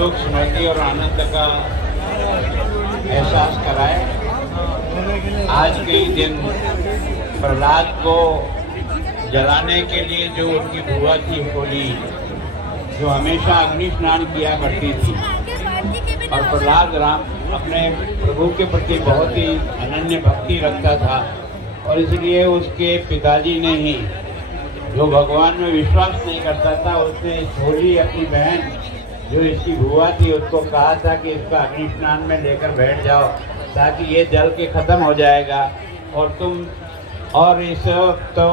सुख स्मृति और आनंद का एहसास कराए। आज के ही दिन प्रहलाद को जलाने के लिए जो उनकी बुआ थी होली, जो हमेशा अग्नि स्नान किया करती थी, और प्रहलाद राम अपने प्रभु के प्रति बहुत ही अनन्य भक्ति रखता था, और इसलिए उसके पिताजी ने ही, जो भगवान में विश्वास नहीं करता था, उसने होली अपनी बहन जो इसकी बुआ थी उसको कहा था कि इसका अग्नि स्नान में लेकर बैठ जाओ ताकि ये जल के खत्म हो जाएगा और तुम। और इस तो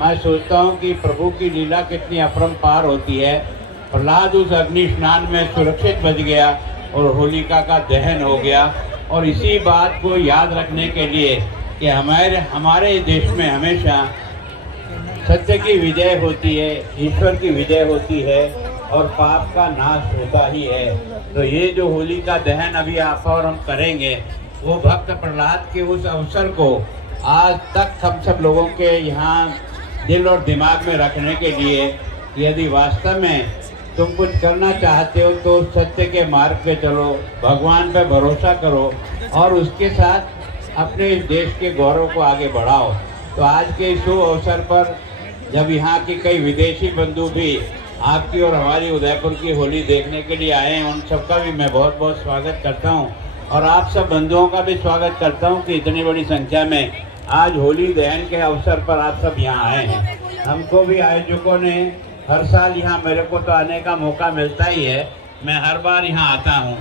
मैं सोचता हूँ कि प्रभु की लीला कितनी अपरंपार होती है। प्रहलाद उस अग्नि स्नान में सुरक्षित बच गया और होलिका का दहन हो गया। और इसी बात को याद रखने के लिए कि हमारे देश में हमेशा सत्य की विजय होती है, ईश्वर की विजय होती है और पाप का नाश होता ही है। तो ये जो होली का दहन अभी आप और हम करेंगे, वो भक्त प्रहलाद के उस अवसर को आज तक हम सब लोगों के यहाँ दिल और दिमाग में रखने के लिए, यदि वास्तव में तुम कुछ करना चाहते हो तो सत्य के मार्ग पे चलो, भगवान पे भरोसा करो और उसके साथ अपने इस देश के गौरव को आगे बढ़ाओ। तो आज के इस शुभ अवसर पर जब यहाँ के कई विदेशी बंधु भी आपकी और हमारी उदयपुर की होली देखने के लिए आए हैं, उन सबका भी मैं बहुत बहुत स्वागत करता हूँ और आप सब बंधुओं का भी स्वागत करता हूँ कि इतनी बड़ी संख्या में आज होली दहन के अवसर पर आप सब यहाँ आए हैं। हमको भी आयोजकों ने हर साल यहाँ, मेरे को तो आने का मौका मिलता ही है, मैं हर बार यहाँ आता हूँ,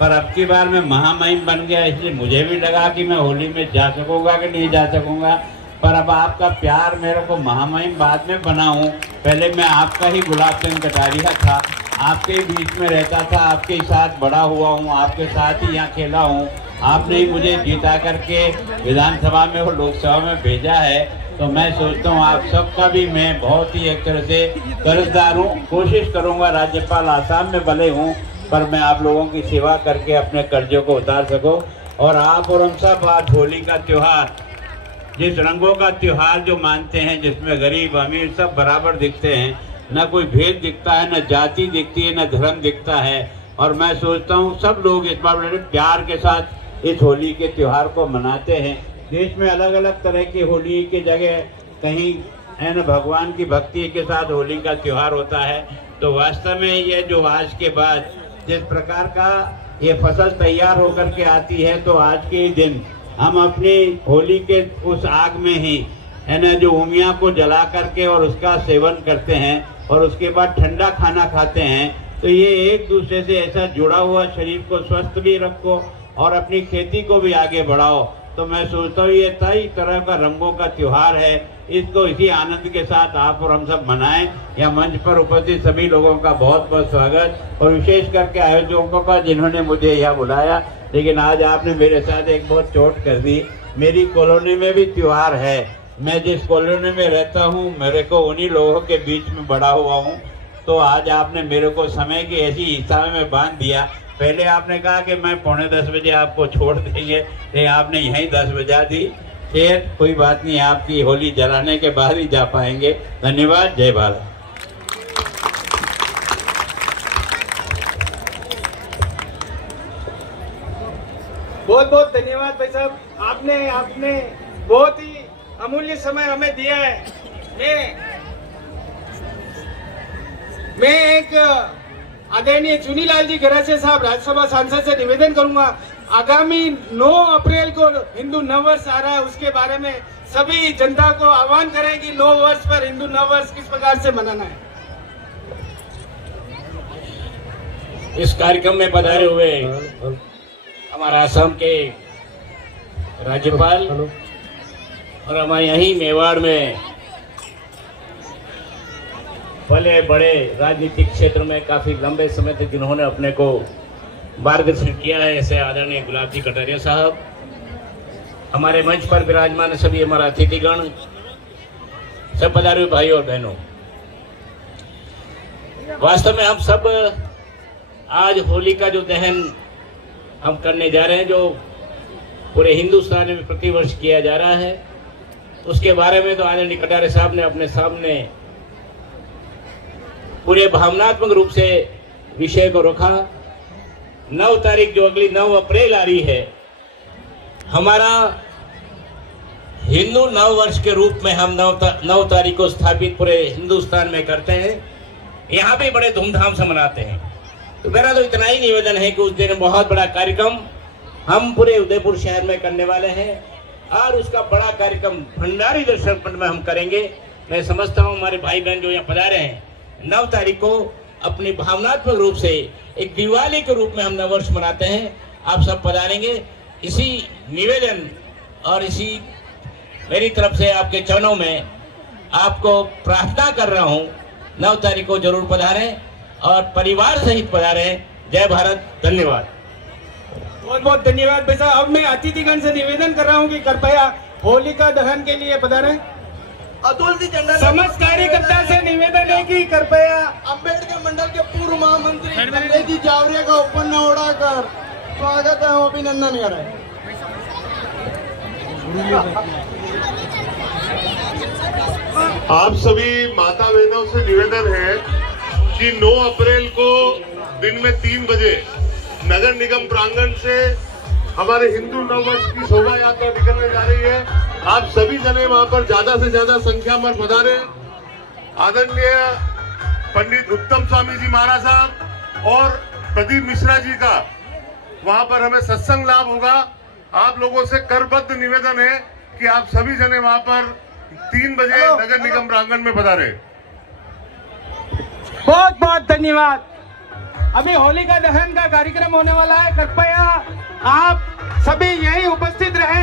पर अब की बार मैं महामहिम बन गया, इसलिए मुझे भी लगा कि मैं होली में जा सकूँगा कि नहीं जा सकूँगा। पर अब आपका प्यार मेरे को महामहिम बाद में बना हूँ, पहले मैं आपका ही गुलाब चंद कटारिया था, आपके ही बीच में रहता था, आपके साथ बड़ा हुआ हूँ, आपके साथ ही यहाँ खेला हूँ। आपने ही मुझे जीता करके विधानसभा में और लोकसभा में भेजा है। तो मैं सोचता हूँ आप सबका भी मैं बहुत ही एक तरह से कर्जदार हूँ। कोशिश करूँगा, राज्यपाल आसाम में भले हूँ, पर मैं आप लोगों की सेवा करके अपने कर्जों को उतार सकूँ। और आप और हम सब आज होली का त्यौहार, जिस रंगों का त्यौहार जो मानते हैं, जिसमें गरीब अमीर सब बराबर दिखते हैं, न कोई भेद दिखता है, न जाति दिखती है, न धर्म दिखता है। और मैं सोचता हूँ सब लोग इस बार बड़े प्यार के साथ इस होली के त्यौहार को मनाते हैं। देश में अलग अलग तरह की होली की जगह कहीं है न भगवान की भक्ति के साथ होली का त्यौहार होता है। तो वास्तव में ये जो आज के बाद जिस प्रकार का ये फसल तैयार होकर के आती है, तो आज के दिन हम अपनी होली के उस आग में ही है ना जो उमिया को जला करके और उसका सेवन करते हैं और उसके बाद ठंडा खाना खाते हैं। तो ये एक दूसरे से ऐसा जुड़ा हुआ शरीर को स्वस्थ भी रखो और अपनी खेती को भी आगे बढ़ाओ। तो मैं सोचता हूँ ये कई तरह का रंगों का त्योहार है, इसको इसी आनंद के साथ आप और हम सब मनाएं। या मंच पर उपस्थित सभी लोगों का बहुत बहुत स्वागत और विशेष करके आयोजकों का, जिन्होंने मुझे यहाँ बुलाया। लेकिन आज आपने मेरे साथ एक बहुत चोट कर दी। मेरी कॉलोनी में भी त्योहार है, मैं जिस कॉलोनी में रहता हूँ, मेरे को उन्हीं लोगों के बीच में बड़ा हुआ हूँ। तो आज आपने मेरे को समय की ऐसी हिस्सा में बांध दिया। पहले आपने कहा कि मैं 9:45 बजे आपको छोड़ देंगे, लेकिन आपने यहीं 10 बजा दी। फिर कोई बात नहीं, आपकी होली जलाने के बाद ही जा पाएंगे। धन्यवाद। जय भारत। बहुत बहुत धन्यवाद भाई साहब, आपने बहुत ही अमूल्य समय हमें दिया है। मैं एक आदरणीय चुनीलाल जी गरासिया साहब राज्यसभा सांसद से निवेदन करूंगा, आगामी 9 अप्रैल को हिंदू नववर्ष आ रहा है, उसके बारे में सभी जनता को आह्वान करें कि 9 वर्ष पर हिंदू नववर्ष किस प्रकार से मनाना है। इस कार्यक्रम में पधारे हुए हमारा असम के राज्यपाल और हमारे यहीं मेवाड़ में भले बड़े राजनीतिक क्षेत्र में काफी लंबे समय तक जिन्होंने अपने को मार्गदर्शन किया है, ऐसे आदरणीय गुलाब जी कटारिया साहब, हमारे मंच पर विराजमान सभी हमारा अतिथिगण, सब पधारे हुए भाई और बहनों, वास्तव में हम सब आज होली का जो दहन हम करने जा रहे हैं, जो पूरे हिंदुस्तान में प्रतिवर्ष किया जा रहा है, उसके बारे में तो आदरणीय कटारिया साहब ने अपने सामने पूरे भावनात्मक रूप से विषय को रखा 9 तारीख जो अगली 9 अप्रैल आ रही है, हमारा हिंदू नव वर्ष के रूप में हम 9 तारीख को स्थापित पूरे हिंदुस्तान में करते हैं। यहाँ भी बड़े धूमधाम से मनाते हैं। तो मेरा तो इतना ही निवेदन है कि उस दिन बहुत बड़ा कार्यक्रम हम पूरे उदयपुर शहर में करने वाले हैं और उसका बड़ा कार्यक्रम भंडारी दर्शन कुंड में हम करेंगे। मैं समझता हूँ हमारे भाई बहन जो यहाँ पधारे हैं, 9 तारीख को अपनी भावनात्मक रूप से एक दिवाली के रूप में हम नववर्ष मनाते हैं। आप सब पधारेंगे, इसी निवेदन और इसी मेरी तरफ से आपके चरणों में आपको प्रार्थना कर रहा हूँ। 9 तारीख को जरूर पधारें और परिवार सहित पधारें। जय भारत, धन्यवाद। बहुत बहुत धन्यवाद भाई साहब। अब मैं अतिथिगण से निवेदन कर रहा हूँ कि कृपया होलिका दहन के लिए पधारें। अतुल जी झंडा समस्त कार्यकर्ता से निवेदन है कि कृपया अंबेडकर मंडल के पूर्व महामंत्री संजय जी जावरे का उपन्न उड़ाकर स्वागत है, अभिनंदन करें। आप सभी माता बहनों से निवेदन है कि 9 अप्रैल को दिन में 3 बजे नगर निगम प्रांगण से हमारे हिंदू नववर्ष की शोभा यात्रा निकलने जा रही है। आप सभी जने वहां पर ज्यादा से ज्यादा संख्या में पधारे। आदरणीय पंडित उत्तम स्वामी जी महाराज साहब और प्रदीप मिश्रा जी का वहां पर हमें सत्संग लाभ होगा। आप लोगों से करबद्ध निवेदन है कि आप सभी जने वहां पर 3 बजे नगर निगम प्रांगण में पधारे। बहुत बहुत धन्यवाद। अभी होलिका दहन का कार्यक्रम होने वाला है, कृपया आप सभी यहीं उपस्थित रहें।